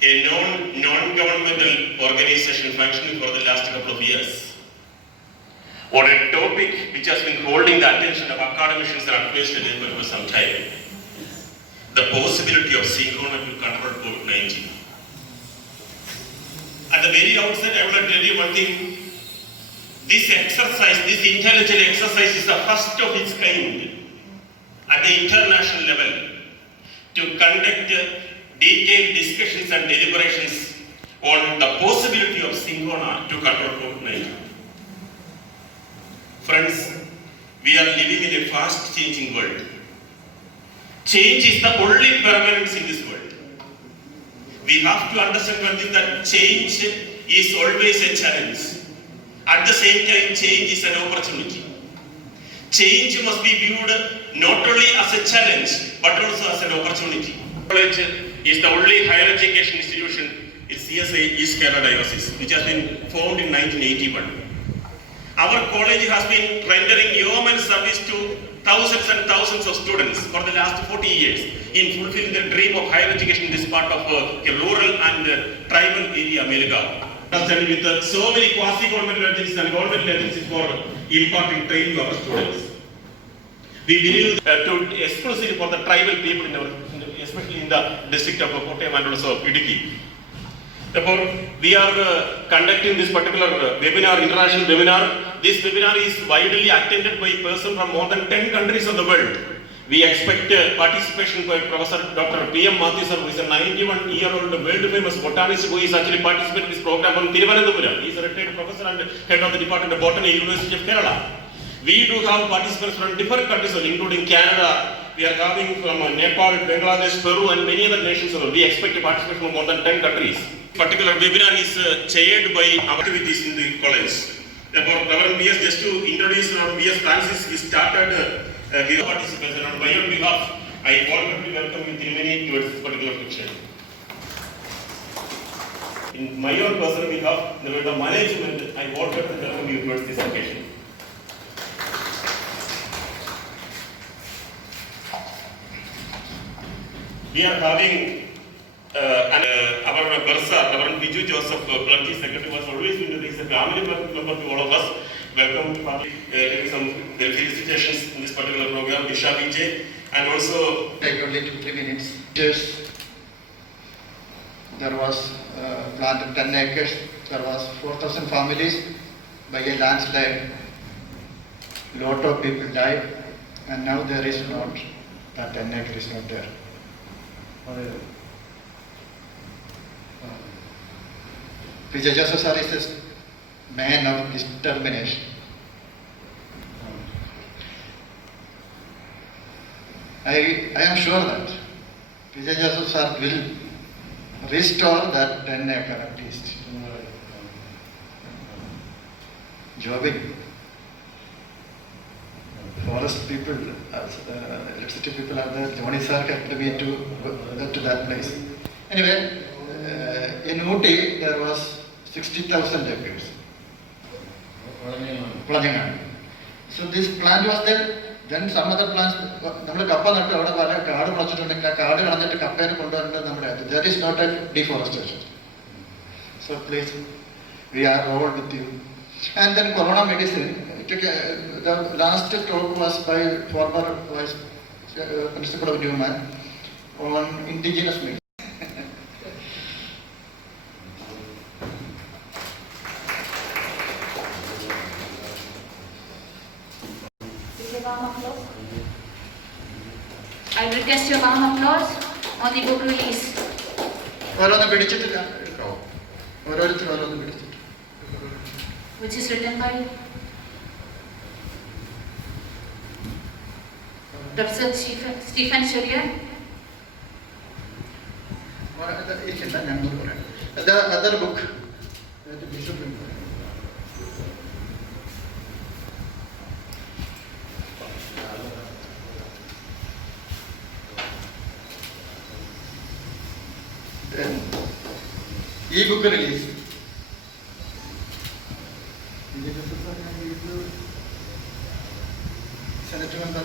a non-governmental organization functioning for the last couple of years on a topic which has been holding the attention of academicians and administrators for some time: the possibility of synchrona to control COVID-19. At the very outset, I want to tell you one thing. This exercise, this intelligent exercise, is the first of its kind at the international level to conduct detailed discussions and deliberations on the possibility of synchrona to control COVID-19. Friends, we are living in a fast-changing world. Change is the only permanence in this world. We have to understand one thing, that change is always a challenge. At the same time, change is an opportunity. Change must be viewed not only as a challenge, but also as an opportunity. College is the only higher education institution in CSI East Kerala Diocese, which has been formed in 1981. Our college has been rendering yeoman service to thousands and thousands of students for the last 40 years in fulfilling the dream of higher education in this part of a rural and tribal area, Melgao. With so many quasi-governmental agencies and governmental agencies for imparting training to our students. We believe to exclusively for the tribal people, especially in the district of Kottayam and also Idukki. Therefore, we are conducting this particular webinar, international webinar. This webinar is widely attended by persons from more than 10 countries of the world. We expect participation by Professor Dr. P.M. Mathur, who is a 91-year-old world-famous botanist who is actually participating in this program from Thiruvananthapuram. He is a retired professor and head of the Department of Botany, University of Kerala. We do have participants from different countries, including Canada. We are having from Nepal, Bangladesh, Peru, and many other nations. We expect a participation from more than 10 countries. This particular webinar is chaired by our activities in the college. Therefore, Reverend B.S., just to introduce B.S. Francis, he started his participants, and on my own behalf, I warmly welcome you Tirumeni towards this particular function. In my own personal behalf, the management, I warmly welcome you towards this occasion. We are having our Bursa, Reverend Biju Joseph, Clergy Secretary, was always been a family member to all of us. Welcome to giving some felicitations in this particular program, Disha Vijay, and also take only 2-3 minutes. Yes, there was planted 10 acres. There was 4,000 families by a landslide. Lot of people died, and now there is not that 10 acres is not there. Vijay Joseph sir is a man of determination. I am sure that Vijay Joseph sir will restore that 10 acre at least. Jobbing. Forest people, electricity people are there. Johnny sir kept me to that place. Anyway, in Ooty there was 60,000 acres. So this plant was there. Then some other plants, that is not a deforestation. So please, we are all with you. And then Corona medicine. The last talk was by former Vice Principal of Newman on indigenous medicine. I request your warm applause on the book release. Which is written by Professor Stephen Schurrier. The other book. Then e-book release. Senator member.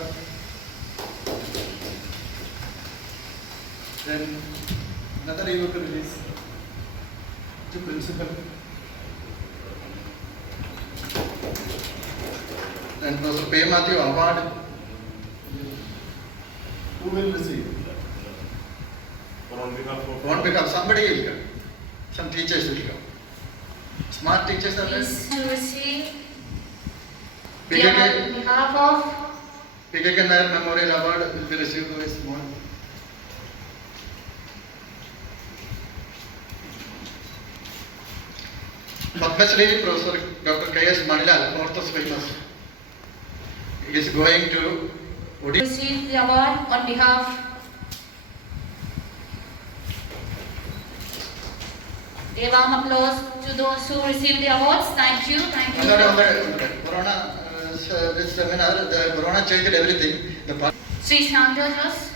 Then another e-book release. the principal. And Professor P. Matthew Award. Who will receive? On behalf, somebody will come. Some teachers will come. Smart teachers are there. Please receive the PKK award on behalf of PKK Nair Memorial Award will be received by Small. Padma Shri Professor Dr. K.S. Manilal, Orthos famous, is going to Odisha. receive the award on behalf. A warm applause to those who received the awards. Thank you. Thank you. Corona, this seminar, the Corona changed everything. The Sri Shantojas.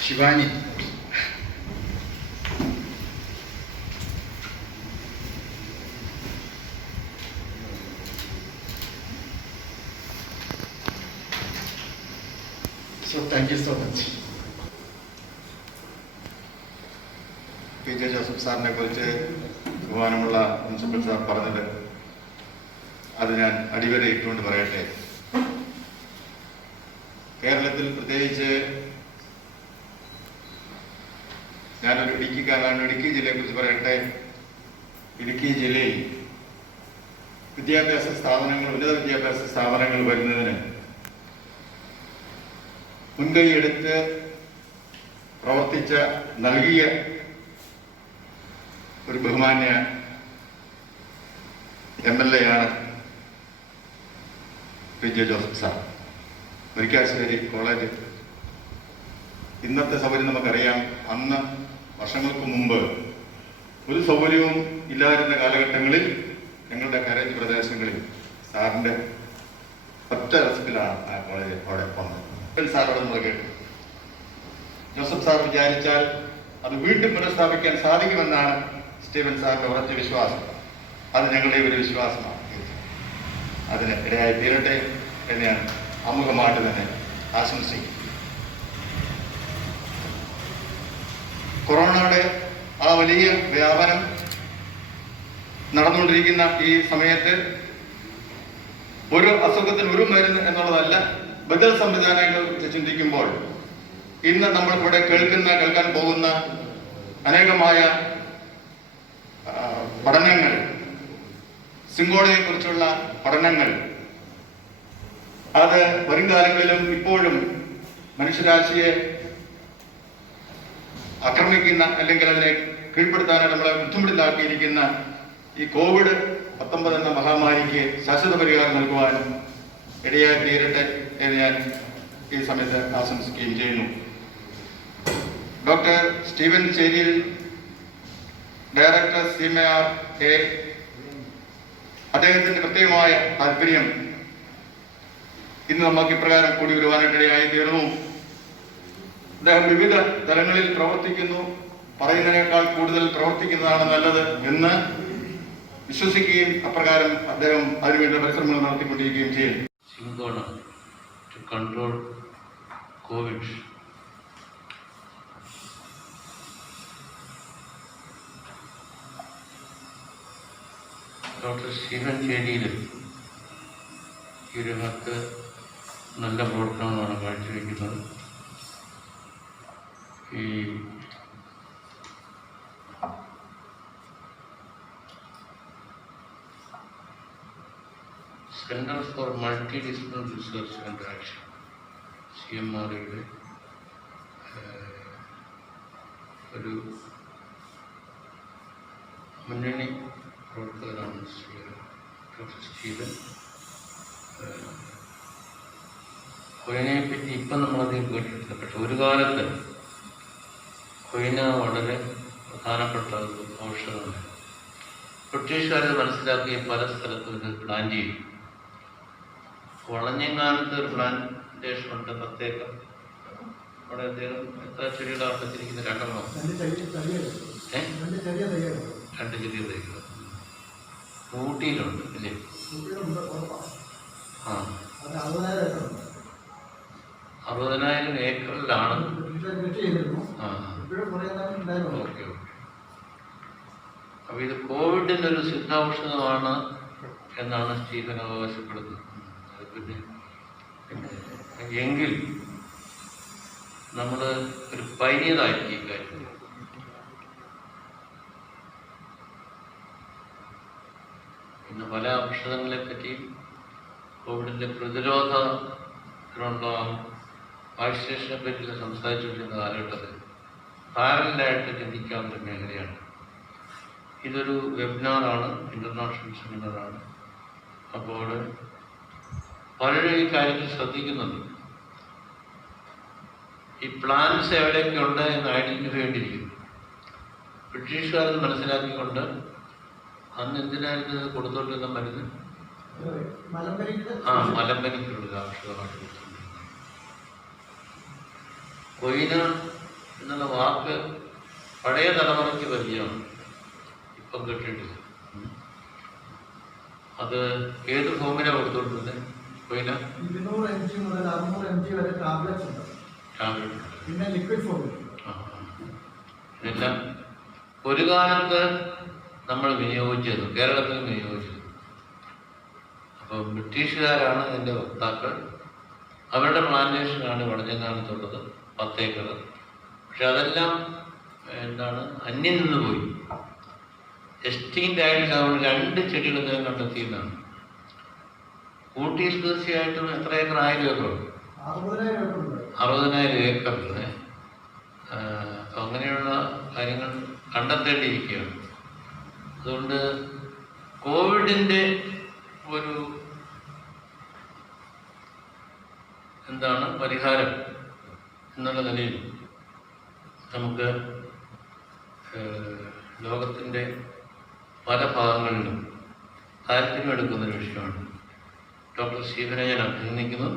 Shivani. So thank you so much. P.J. Joseph സാറിനെ കുറിച്ച് ബഹുമാനമുള്ള principal sir പറഞ്ഞത് അത് ഞാൻ അടിവരയിട്ടുകൊണ്ട് പറയട്ടെ. കേരളത്തിൽ പ്രത്യേകിച്ച് ഞാനൊരു ഇടുക്കിക്കാരനാണ്. ഇടുക്കി ജില്ലയെക്കുറിച്ച് പറയട്ടെ. ഇടുക്കി ജില്ലയിൽ വിദ്യാഭ്യാസ സ്ഥാപനങ്ങൾ, ഉന്നത വിദ്യാഭ്യാസ സ്ഥാപനങ്ങൾ വരുന്നതിന് മുൻകൈയെടുത്ത് പ്രവർത്തിച്ച നൽകിയ ഒരു ബഹുമാന്യ MLA ആണ് P.J. Joseph sir. Murickassery college ഇന്നത്തെ സൗകര്യം നമുക്കറിയാം. അന്ന് വർഷങ്ങൾക്ക് മുമ്പ് ഒരു സൗകര്യവും ഇല്ലാതിരുന്ന കാലഘട്ടങ്ങളിൽ ഞങ്ങളുടെ കരേജ് പ്രദേശങ്ങളിൽ സാറിൻ്റെ ഒറ്റ റെസ്പിലാണ് ആ കോളേജ് അവിടെ വന്നത്. സാറോട് നമ്മൾ കേട്ടു. ജോസഫ് സാർ വിചാരിച്ചാൽ അത് വീണ്ടും പുനഃസ്ഥാപിക്കാൻ സാധിക്കുമെന്നാണ് സ്റ്റീവൻ സാറിന്റെ ഉറച്ച വിശ്വാസം. അത് ഞങ്ങളുടെ ഒരു വിശ്വാസമാണ്. അതിന് ഇടയായി തീരട്ടെ എന്ന് ഞാൻ അമുഖമായിട്ട് തന്നെ ആശംസിക്കും. കൊറോണയുടെ ആ വലിയ വ്യാപനം നടന്നുകൊണ്ടിരിക്കുന്ന ഈ സമയത്ത് ഒരു അസുഖത്തിന് ഒരു മരുന്ന് എന്നുള്ളതല്ല, ബദൽ സംവിധാനങ്ങളെ കുറിച്ച് ചിന്തിക്കുമ്പോൾ ഇന്ന് നമ്മളിവിടെ കേൾക്കാൻ പോകുന്ന അനേകമായ പഠനങ്ങൾ, സിങ്കോളയെ കുറിച്ചുള്ള പഠനങ്ങൾ, അത് വരും കാലങ്ങളിലും ഇപ്പോഴും മനുഷ്യരാശിയെ ആക്രമിക്കുന്ന അല്ലെങ്കിൽ അതിനെ കീഴ്പ്പെടുത്താനായി നമ്മളെ ബുദ്ധിമുട്ടിലാക്കിയിരിക്കുന്ന ഈ COVID-19 എന്ന മഹാമാരിക്ക് ശാശ്വത പരിഹാരം നൽകുവാനും ഇടയായി തീരട്ടെ എന്ന് ഞാൻ ഈ സമയത്ത് ആശംസിക്കുകയും ചെയ്യുന്നു. ഡോക്ടർ സ്റ്റീവൻ ചേരിയിൽ, ഡയറക്ടർ CMAR-A, അദ്ദേഹത്തിന്റെ പ്രത്യേകമായ താല്പര്യം ഇന്ന് നമുക്ക് ഇപ്രകാരം കൂടി വരുവാനായിട്ടിടയായി തീർന്നു. അദ്ദേഹം വിവിധ തലങ്ങളിൽ പ്രവർത്തിക്കുന്നു. പറയുന്നതിനേക്കാൾ കൂടുതൽ പ്രവർത്തിക്കുന്നതാണ് നല്ലത് എന്ന് വിശ്വസിക്കുകയും അപ്രകാരം അദ്ദേഹം അതിനുവേണ്ട പരിശ്രമങ്ങൾ നടത്തിക്കൊണ്ടിരിക്കുകയും ചെയ്യുന്നു. Syngona to control COVID. Doctor Steven ചേരിയിൽ ഈ രംഗത്ത് നല്ല പ്രവർത്തനമാണ് കാഴ്ചവെക്കുന്നത്. ഈ centre for multi disciplinary research and action CMAR-യുടെ ഒരു മുന്നണി പ്രവർത്തകരാണ് ഡോക്ടർ സ്റ്റീവൻ. കൊയിനയെ പറ്റി ഇപ്പം നമ്മളധികം കേട്ടിട്ടില്ല, പക്ഷെ ഒരു കാലത്ത് കൊയിന വളരെ പ്രധാനപ്പെട്ട ഒരു ഔഷധമാണ്. ബ്രിട്ടീഷുകാരെ മനസ്സിലാക്കി പല സ്ഥലത്തും ഇത് പ്ലാൻ ചെയ്യും. വളഞ്ഞെങ്ങാനത്ത് ഒരു പ്ലാന്റേഷൻ ഉണ്ട് പ്രത്യേകം. അവിടെ അദ്ദേഹം എത്ര ചെടികളാണ് വെച്ചിരിക്കുന്നത്? രണ്ടെണ്ണം. രണ്ട് ചെറിയ തൈകൾ ഊട്ടിയിലുണ്ട് അല്ലേ? ആ, 60,000 ഏക്കറിലാണ്. ആ, ഓക്കെ ഓക്കെ. അപ്പോൾ ഇത് കോവിഡിൻ്റെ ഒരു സിദ്ധൌഷധമാണ് എന്നാണ് സ്റ്റീഫൻ അവകാശപ്പെടുന്നത്. അത് പിന്നെ എങ്കിൽ നമ്മൾ ഒരു പൈനിയതായിരിക്കും ഈ കാര്യം. പിന്നെ പല ഔഷധങ്ങളെ പറ്റിയും കോവിഡിൻ്റെ പ്രതിരോധത്തിനുള്ള വാക്സിനേഷനെ പറ്റി സംസാരിച്ചുകൊണ്ടിരുന്ന കാലഘട്ടത്തിൽ പാരലായിട്ട് ചിന്തിക്കാവുന്ന ഒരു മേഖലയാണ്. ഇതൊരു വെബിനാറാണ്, ഇൻ്റർനാഷണൽ സെമിനാറാണ്. അപ്പോൾ പലരും ഈ കാര്യത്തിൽ ശ്രദ്ധിക്കുന്നുണ്ട്. ഈ പ്ലാൻസ് എവിടെയൊക്കെ ഉണ്ട് എന്ന് ഐഡൻറ്റിഫൈ ചെയ്യേണ്ടിയിരിക്കുന്നു. ബ്രിട്ടീഷുകാരത് മനസ്സിലാക്കിക്കൊണ്ട് അന്ന് എന്തിനായിരുന്നു ഇത് കൊടുത്തോണ്ടിരുന്ന മരുന്ന്? മലമ്പനിക്കുള്ള ഔഷധമായിട്ട് കൊടുത്തോണ്ടിരുന്നത്. കൊയിന എന്നുള്ള വാക്ക് പഴയ തലമുറയ്ക്ക് പരിചയമാണ്, ഇപ്പം കേട്ടിട്ടില്ല. അത് ഏത് ഫോമിലാണ് കൊടുത്തോണ്ടിരുന്നത്? കൊയിന 200 mg മുതൽ 600 mg വരെ ടാബ്ലറ്റ്സ് ഉണ്ട്. പിന്നെ ലിക്വിഡ് ഫോമിൽ ഇതെല്ലാം ഒരു കാലത്ത് നമ്മൾ വിനിയോഗിച്ചത്, കേരളത്തിൽ വിനിയോഗിച്ചത്. അപ്പോൾ ബ്രിട്ടീഷുകാരാണ് ഇതിൻ്റെ വക്താക്കൾ. അവരുടെ പ്ലാന്റേഷനാണ് വടഞ്ഞങ്ങാനത്തുള്ളത്, 10 ഏക്കർ. പക്ഷെ അതെല്ലാം എന്താണ് അന്യം നിന്ന് പോയി. എക്സ്റ്റിങ്ക്റ്റ് ആയിട്ട് നമ്മൾ 2 ചെടികൾ ഞാൻ കണ്ടെത്തിയെന്നാണ്. ഊട്ടിയിൽ തീർച്ചയായിട്ടും എത്ര ഏക്കർ? 1000 ഏക്കറുണ്ട്. 60,000 ഏക്കറിൽ അങ്ങനെയുള്ള കാര്യങ്ങൾ കണ്ടെത്തേണ്ടിയിരിക്കുകയാണ്. അതുകൊണ്ട് കോവിഡിൻ്റെ ഒരു എന്താണ് പരിഹാരം എന്നുള്ള നിലയിൽ നമുക്ക് ലോകത്തിൻ്റെ പല ഭാഗങ്ങളിലും താല്പര്യമെടുക്കുന്നൊരു വിഷയമാണ്. ഡോക്ടർ സ്റ്റീഫനെ ഞാൻ അഭിനന്ദിക്കുന്നു.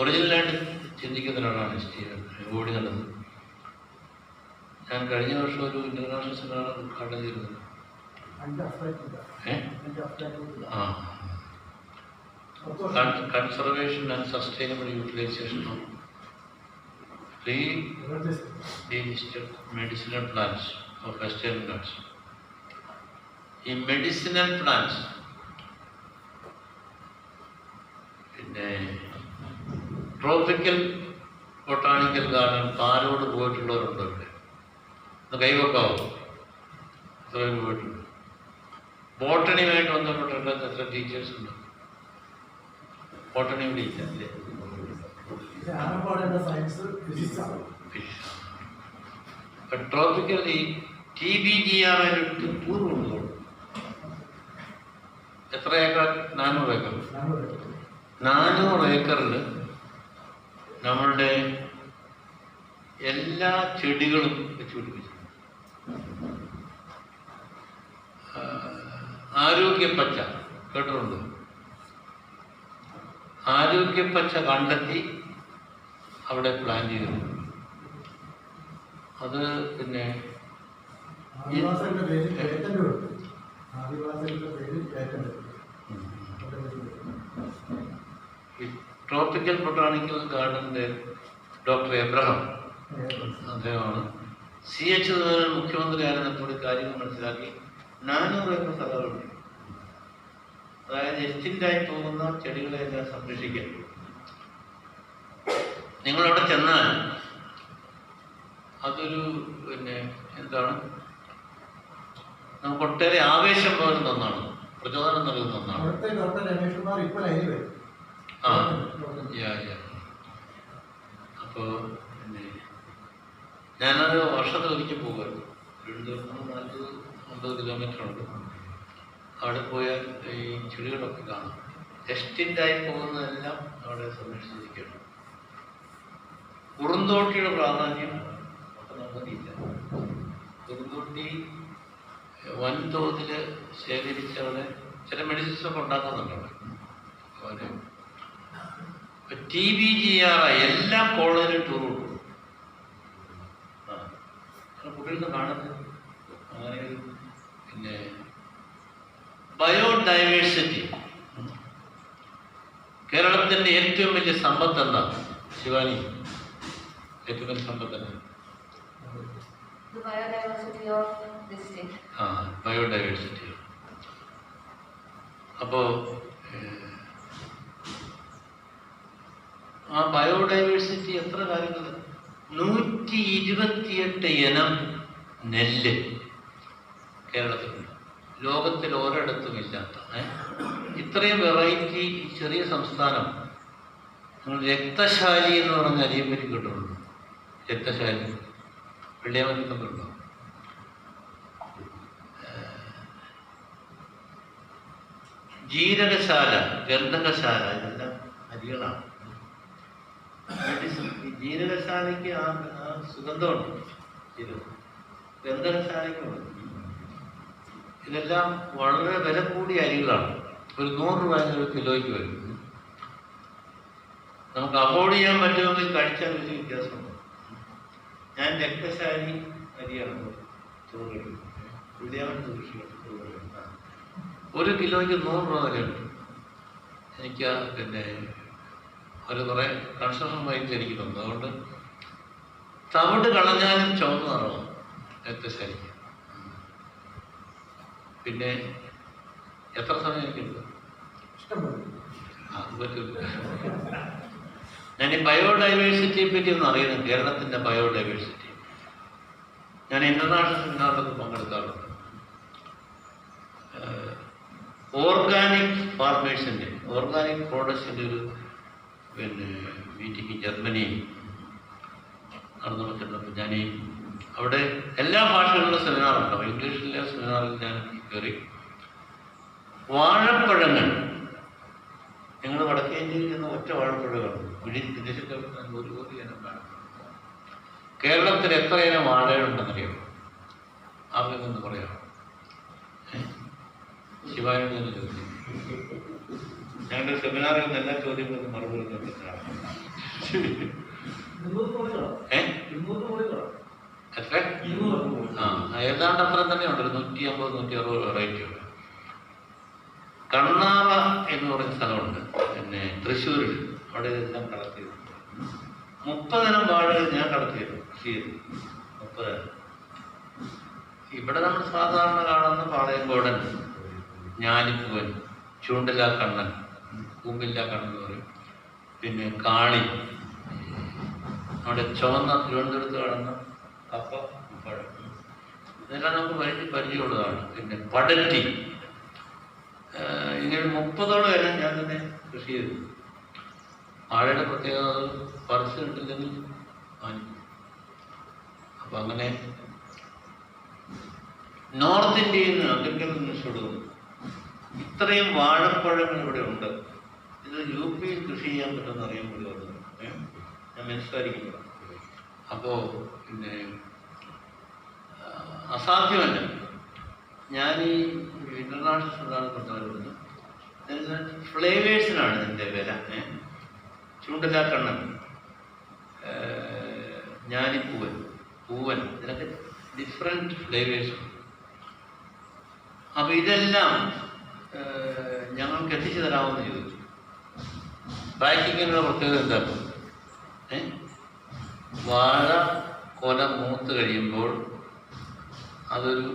ഒറിജിനലായിട്ട് ചിന്തിക്കുന്ന ഒരാളാണ് സ്റ്റീഫൻ. ഓടി നടന്നത്. ഞാൻ കഴിഞ്ഞ വർഷം ഒരു ഇൻ്റർനാഷണൽ സെമിനാർ ഉദ്ഘാടനം ചെയ്തിരുന്നു. Conservation and sustainable utilisation of re-registered medicinal plants of Western Ghats. ഈ മെഡിസിനൽ പ്ലാന്റ്സ് പിന്നെ ട്രോപ്പിക്കൽ ബൊട്ടാണിക്കൽ ഗാർഡൻ പാലോട് പോയിട്ടുള്ളവരുണ്ടോ? ഇവിടെ ഒന്ന് കൈവക്കാവോ? എത്ര പേര് പോയിട്ടുണ്ട്? ബോട്ടണിയുമായിട്ട് ബന്ധപ്പെട്ടിട്ട് എത്ര ടീച്ചേഴ്സ് ഉണ്ട്? ബോട്ടണി ഇവിടെ ഇല്ല അല്ലേ? ട്രോപ്പിക്കൽ ഈ TBGR പൂർവ്വമുണ്ട്. എത്ര ഏക്കർ? 400 ഏക്കർ. 400 ഏക്കറിൽ നമ്മളുടെ എല്ലാ ചെടികളും വെച്ചുപിടിപ്പിച്ചു. ആരോഗ്യപ്പച്ച കേട്ടിട്ടുണ്ട്? ആരോഗ്യപ്പച്ച കണ്ടെത്തി അവിടെ പ്ലാൻ ചെയ്തിട്ടുണ്ട്. അത് പിന്നെ ട്രോപ്പിക്കൽ ബൊട്ടാണിക്കൽ ഗാർഡൻ്റെ ഡോക്ടർ എബ്രഹാം, അദ്ദേഹമാണ് CH മുഖ്യമന്ത്രിയായിരുന്നപ്പോൾ കാര്യങ്ങൾ മനസ്സിലാക്കി 400 ഏക്കർ സ്ഥലമുണ്ട്. അതായത് എക്സ്റ്റിൻ്റായി പോകുന്ന ചെടികളെല്ലാം സംരക്ഷിക്കാൻ. നിങ്ങളവിടെ ചെന്നാൽ അതൊരു പിന്നെ എന്താണ്, നമുക്ക് ഒട്ടേറെ ആവേശം പകരുന്ന ഒന്നാണ്, പ്രചോദനം നൽകുന്ന ഒന്നാണ്. അപ്പോൾ പിന്നെ ഞാനത് വർഷത്തിലൊരിക്കൽ പോകുമായിരുന്നു. 40-50 കിലോമീറ്റർ ഉണ്ട്. അവിടെ പോയാൽ ഈ ചെടികളൊക്കെ കാണാം. എക്സ്റ്റിൻ്റായി പോകുന്നതെല്ലാം അവിടെ സംരക്ഷിച്ചിരിക്കുകയാണ്. കുറുന്തോട്ടിയുടെ പ്രാധാന്യം നമുക്കറിയില്ല. കുറുന്തോട്ടി വൻതോതിൽ ശേഖരിച്ചവിടെ ചില മെഡിസിൻസൊക്കെ ഉണ്ടാക്കുന്നുണ്ട് അവിടെ. TBGR എല്ലാ കോളേജിലും ടൂർ കൊടുക്കും. കുട്ടികളൊന്നും കാണുന്നത് അങ്ങനെ. പിന്നെ ബയോഡൈവേഴ്സിറ്റി കേരളത്തിൻ്റെ ഏറ്റവും വലിയ സമ്പത്ത് എന്താണ്? ശിവാനി, ഏറ്റവും വലിയ സമ്പത്ത് തന്നെ the biodiversity of this state. Biodiversity. അപ്പോൾ ആ ബയോഡൈവേഴ്സിറ്റി എത്ര കാര്യങ്ങൾ, 128 ഇനം നെല്ല് കേരളത്തിലുണ്ട്. ലോകത്തിൽ ഒരിടത്തും ഇല്ലാത്ത ഇത്രയും വെറൈറ്റി ചെറിയ സംസ്ഥാനം. നിങ്ങൾ രക്തശാലി എന്ന് പറഞ്ഞ അരിയപ്പറ്റി കിട്ടുന്നുണ്ട്. രക്തശാലി വെള്ളിയാമറ്റത്തുണ്ടോ? ജീരകശാല, ഗന്ധകശാല, ഇതെല്ലാം അരികളാണ്. ജീരകശാലയ്ക്ക് ആ സുഗന്ധമുണ്ട്, ഗന്ധകശാലയ്ക്കുണ്ട്. ഇതെല്ലാം വളരെ വില കൂടിയ അരികളാണ്. ഒരു 100 രൂപ ഒരു കിലോയ്ക്ക് വരും. നമുക്ക് അഫോർഡ് ചെയ്യാൻ പറ്റുമെങ്കിൽ കഴിച്ചാൽ വലിയ വ്യത്യാസമുണ്ട്. ഞാൻ രക്തശാലി അരിയാണ് ചോറ് വെള്ളിയാമറ്റ കൃഷി. 1 കിലോയ്ക്ക് 100 രൂപ വരെയുണ്ട്. എനിക്ക് പിന്നെ ഒരു കുറേ കൺസ്ട്രക്ഷൻ വൈകിട്ട് എനിക്ക് തന്നു. അതുകൊണ്ട് തവിട് കളഞ്ഞാലും ചുവന്ന നിറവും രക്തശാലിക്ക്. പിന്നെ എത്ര സമയം എനിക്കുണ്ട്? അത് പറ്റില്ല. ഞാൻ ഈ ബയോഡൈവേഴ്സിറ്റിയെ പറ്റി ഒന്ന് അറിയുന്നു. കേരളത്തിൻ്റെ ബയോഡൈവേഴ്സിറ്റി. ഞാൻ ഇൻ്റർനാഷണൽ സെമിനാറിലൊക്കെ പങ്കെടുക്കാറുണ്ട്. ഓർഗാനിക് ഫാർമേഴ്സിൻ്റെ, ഓർഗാനിക് പ്രോഡക്ട്സിൻ്റെ ഒരു മീറ്റിംഗ് ജർമ്മനിയിൽ നടന്നു വെച്ചിട്ടുണ്ട്. ഞാൻ അവിടെ എല്ലാ ഭാഷകളിലുള്ള സെമിനാറുണ്ടാവും. ഇംഗ്ലീഷിലെ സെമിനാറിൽ ഞാൻ കയറി. വാഴപ്പഴങ്ങൾ, ഞങ്ങൾ വടക്കേ ഇന്ത്യയിൽ നിന്ന് ഒറ്റ വാഴപ്പഴമാണ്. വിദേശത്ത് ഒരു ഇനം വാഴ. കേരളത്തിൽ എത്ര ഇനം വാഴകളുണ്ടെന്നറിയാമോ? ആർക്കെന്ന് പറയാം? ശിവായോട് തന്നെ ചോദിച്ചു. ഞങ്ങളുടെ സെമിനാറിൽ നിന്ന് എല്ലാ ചോദ്യങ്ങൾക്കും മറുപടി തന്നിട്ടാണ്. എത്ര? ഏതാണ്ട് അത്ര തന്നെയുണ്ട്. ഒരു 150-160 വെറൈറ്റി ഉണ്ട്. കണ്ണാറ എന്ന് പറയുന്ന സ്ഥലമുണ്ട്, പിന്നെ തൃശ്ശൂരിൽ. അവിടെ ഇതെല്ലാം കളക്ട് ചെയ്തിട്ടുണ്ട്. 30 ഇനം വാഴകൾ ഞാൻ കളക്ട് ചെയ്തു, കൃഷി ചെയ്തു. 30 ഇനം. ഇവിടെ നമ്മൾ സാധാരണ കാണുന്ന പാളയംകോടൻ, ഞാലിപ്പൂവൻ, ചൂണ്ടില്ലാ കണ്ണൻ, കൂമ്പില്ലാ കണ്ണൻ എന്ന് പറയും. പിന്നെ കാളി, അവിടെ ചുവന്ന തിരുവനന്തപുരത്ത് കാണുന്ന കപ്പ പഴം, ഇതെല്ലാം നമുക്ക് പരിചയമുള്ളതാണ്. പിന്നെ പടറ്റി, ഇങ്ങനെ 30ഓളം ഇനം ഞാൻ തന്നെ കൃഷി ചെയ്തു. വാഴയുടെ പ്രത്യേകത അത് പറിച്ച് കിട്ടില്ലെങ്കിൽ വാങ്ങിക്കും. അപ്പം അങ്ങനെ നോർത്ത് ഇന്ത്യയിൽ നിന്ന് അഗ്രികൾച്ചർ ഇൻസ്റ്റിറ്റ്യൂട്ട് ഇത്രയും വാഴപ്പഴങ്ങൾ ഇവിടെ ഉണ്ട്. ഇത് UP കൃഷി ചെയ്യാൻ പറ്റുമെന്ന് അറിയാൻ വേണ്ടി വന്നത് ഞാൻ മനസ്സിലായിരിക്കുന്നു. അപ്പോൾ പിന്നെ അസാധ്യമല്ല. ഞാൻ ഈ ഇൻ്റർനാഷണൽ സെമിനാറിൽ കൊണ്ടുവരുന്നത് ഫ്ലേവേഴ്സിനാണ് ഇതിൻ്റെ വില. ചൂണ്ടില്ലാ കണ്ണൻ, ഞാലിപ്പൂവൻ, പൂവൻ, ഇതിനൊക്കെ ഡിഫറെൻറ്റ് ഫ്ലേവേഴ്സ്. അപ്പോൾ ഇതെല്ലാം ഞങ്ങൾക്ക് എത്തിച്ചു തരാമെന്ന് ചോദിച്ചു. പാക്കിങ്ങിനുള്ള പ്രത്യേകത എന്താക്കും? വാഴ കൊല മൂത്ത് കഴിയുമ്പോൾ അതൊരു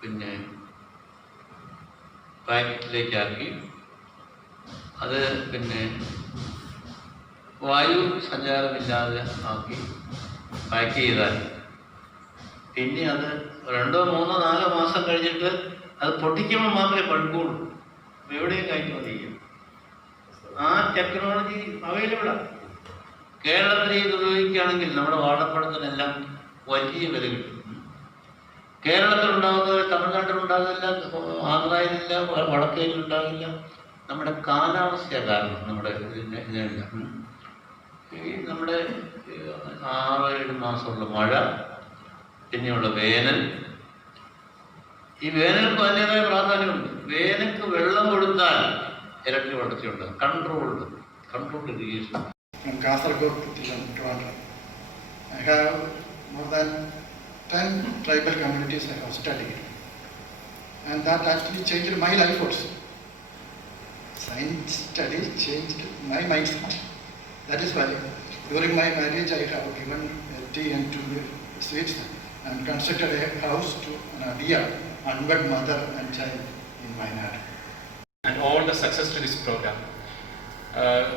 പിന്നെ പാക്കറ്റിലേക്കാക്കി അത് പിന്നെ വായു സഞ്ചാരമില്ലാതെ ആക്കി പാക്ക് ചെയ്താൽ പിന്നെ അത് 2, 3, 4 മാസം കഴിഞ്ഞിട്ട് അത് പൊട്ടിക്കുമ്പോൾ മാത്രമേ പഴുക്കുള്ളൂ. എവിടെയും കയറ്റുമതി ചെയ്യും. ആ ടെക്നോളജി അവൈലബിളാണ്. കേരളത്തിൽ ഇത് ഉപയോഗിക്കുകയാണെങ്കിൽ നമ്മുടെ വാഴപ്പഴത്തിനെല്ലാം വലിയ വില കിട്ടും. കേരളത്തിലുണ്ടാകുന്നവർ തമിഴ്നാട്ടിലുണ്ടാകില്ല, ആന്ധ്രയിലില്ല, വടക്കേലുണ്ടാകില്ല. നമ്മുടെ കാലാവസ്ഥ കാരണം നമ്മുടെ ഇതിനെല്ലാം ഈ നമ്മുടെ 6-7 മാസമുള്ള മഴ, പിന്നെയുള്ള വേനൽ. ഈ വേനൽക്ക് അതിൻ്റെതായ പ്രാധാന്യമുണ്ട്. വേനൽക്ക് വെള്ളം കൊടുത്താൽ ഇരട്ടി വളർച്ചയുണ്ട്. Controlled irrigation. From Kasaragod to Trivandrum, I have more than 10 tribal communities I have studied, and that actually changed my life also. Science studies changed my mindset. That is why during my marriage I have given tea and to switched and constructed a house to Nadia, unwed mother and child in Wayanad. And all the success to this program.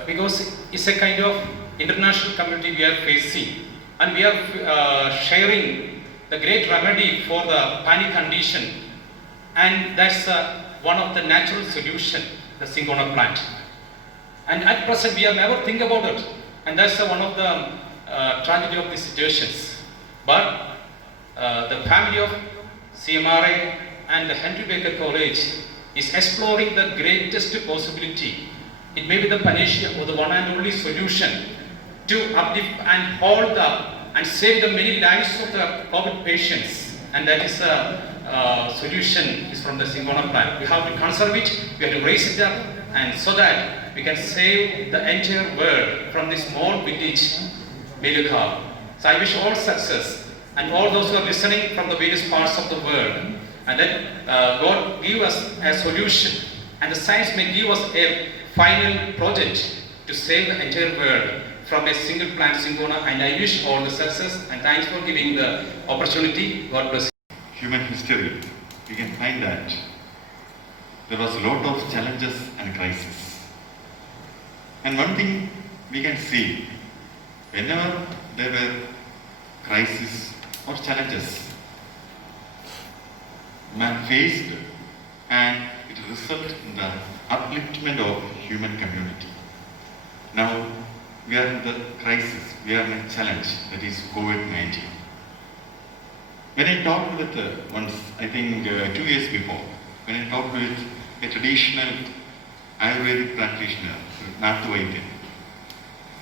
Because it's a kind of international community we are facing, and we are sharing the great remedy for the panic condition, and that's one of the natural solution, the Syncona plant. And at present we have never think about it, and that's one of the tragedy of the situations. But the family of CMRA and the Henry Baker College is exploring the greatest possibility. It may be the panacea or the one and only solution to uplift and hold up and save the many lives of the COVID patients. And that is a solution is from the Syncona plant. We have to conserve it, we have to raise it up, and so that we can save the entire world from this small village, Meluka. So I wish all success and all those who are listening from the various parts of the world, and that God give us a solution, and the science may give us a final project to save the entire world from a single plant, Syncona. And I wish all the success, and thanks for giving the opportunity. God bless. Human history, we can find that there was a lot of challenges and crises. And one thing we can see, whenever there were crises or challenges, man faced, and it resulted in the upliftment of human community. Now we are in the crisis, we are in a challenge, that is COVID-19. When I talked with once, I think 2 years before, when I talked with a traditional Ayurvedic practitioner, Nathu Vaidyan,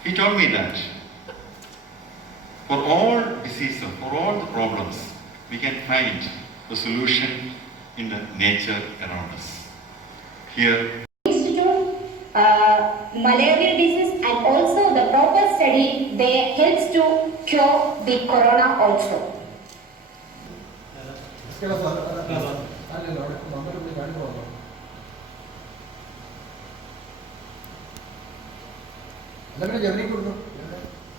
he told me that for all diseases, for all the problems, we can find the solution in the nature around us. Here, Institute, malaria disease, and also the proper study, they helps to cure the corona also.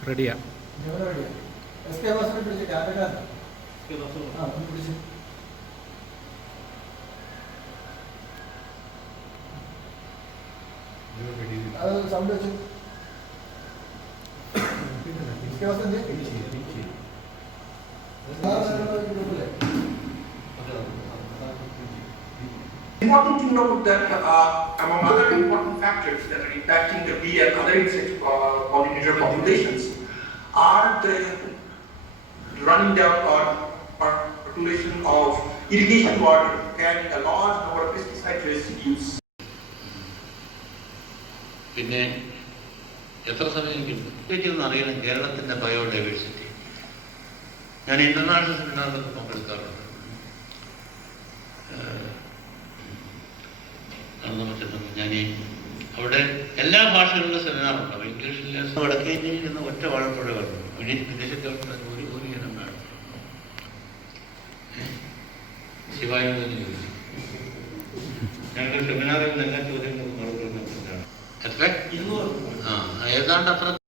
റെഡിയാ sound വെച്ചു Important to note that among other important factors that are impacting the bee and other insect pollinator populations are the running down or population of irrigation water carrying a large number of pesticide residues. പിന്നെ എത്ര സമയം കിട്ടും അറിയണം കേരളത്തിൻ്റെ biodiversity. ഞാൻ international സെമിനാറിലൊക്കെ പങ്കെടുക്കാറുണ്ട്. ഞാൻ അവിടെ എല്ലാ ഭാഷകളിലും സെമിനാറുണ്ടാവും. ഇംഗ്ലീഷിൽ വടക്കേ ഇന്ത്യയിൽ നിന്ന് ഒറ്റ വാഴപ്പുഴ കണ്ടു. വിദേശത്തെ ഒരു ഇനം കാണും. ശിവായോട് തന്നെ ചോദിച്ചു. ഞങ്ങളുടെ സെമിനാറിൽ നിന്ന് എല്ലാ ചോദ്യങ്ങൾക്കും മറുപടി എത്ര ഏതാണ്ട് അത്ര